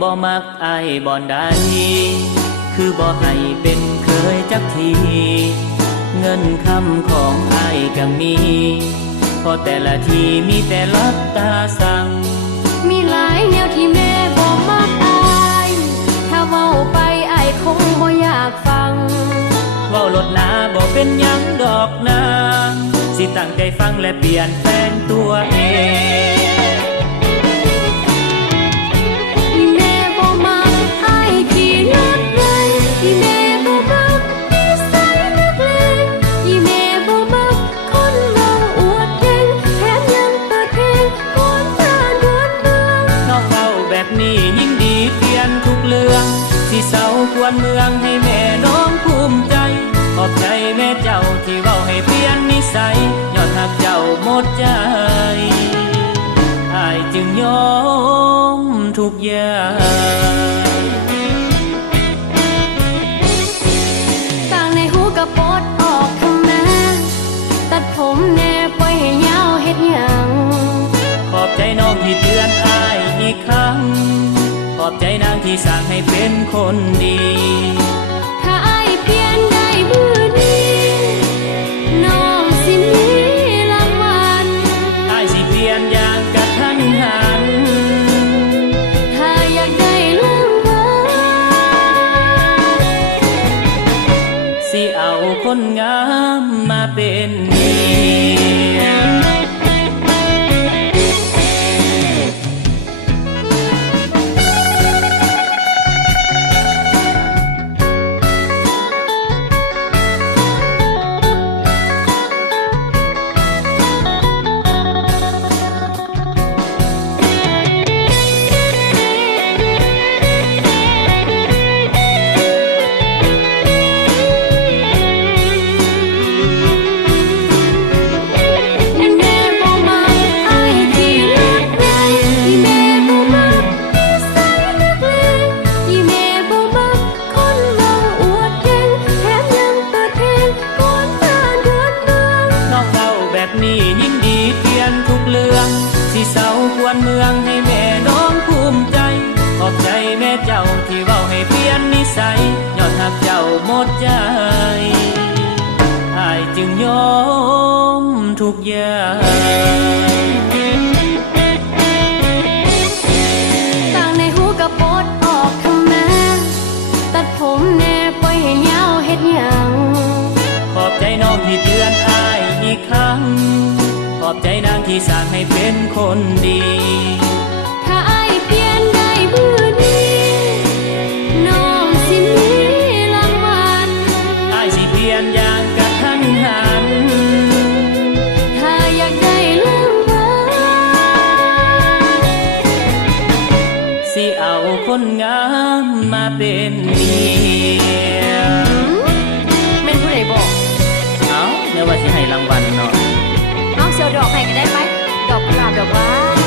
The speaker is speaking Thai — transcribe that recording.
บ่มักอายบ่อนใดคือบ่ให้เป็นเคยจักทีเงินคำของอายก็มีพอแต่ละทีมีแต่ลับตาสั่งมีหลายแนวที่แม่บ่มักอายถ้าเว้าไปอายคงบ่อยากฟังเว้าลดหนาบ่เป็นหยังดอกนาสิตั้งใจฟังและเปลี่ยนแปลงตัวเองแม่บ่มักอายที่นักเลงที่แม่บ่มักนิสัยนักเลงที่แม่บ่มักคนเว้าอวดเก่งแถมยังเปิดเพลงก่อนบ้านเดือนเมืองน้องเว้าแบบนี้ยิ่งดีเปลี่ยนทุกเรื่องสิเศร้าควรเมืองให้แม่น้องภูมิใจขอบใจแม่เจ้าที่เว้าให้เปลี่ยนนิสัยย้อนหักเจ้าหมดใจอายจึงยอมทุกอย่างต่างในหูกระปดออกทำนาตัดผมแน่ปล่อยให้ยาวเฮ็ดหยังขอบใจน้องที่เตือนอายอีกครั้งขอบใจนางที่สั่งให้เป็นคนดีถ้าอายเปลี่ยนได้มื้อนี้น้องสิมีรางวัลอายสิเปลี่ยนอย่างกระทันหันถ้าอยากได้รางวัลสิเอาคนงามมาเป็นเมียนี่ยิ่งดีเปลี่ยนทุกเรื่องสิเศร้าควรเมืองให้แม่น้องภูมิใจขอบใจแม่เจ้าที่เว้าให้เปลี่ยนนิสัยยอดหักเจ้าหมดใจอายจึงยอมทุกอย่างต่างในหูกระปดออกทำนาตัดผมแน่ปล่อยให้ยาวเฮ็ดหยังขอบใจน้องที่เตือนอายอีกครั้งขอบใจนางที่สั่งให้เป็นคนดีถ้าอายเปลี่ยนได้มื้อนี้น้องสิมีรางวัลอายสิเปลี่ยนอย่างกระทันหันถ้าอยากได้รางวัลสิเอาคนงามมาเป็นเมียแม่นผู้ใดบอกเอ้าเดี๋ยวว่าสิให้รางวัลเนาะเอาเสียวดอกให้กันได้ไหมดอกกุหลาบดอกว่า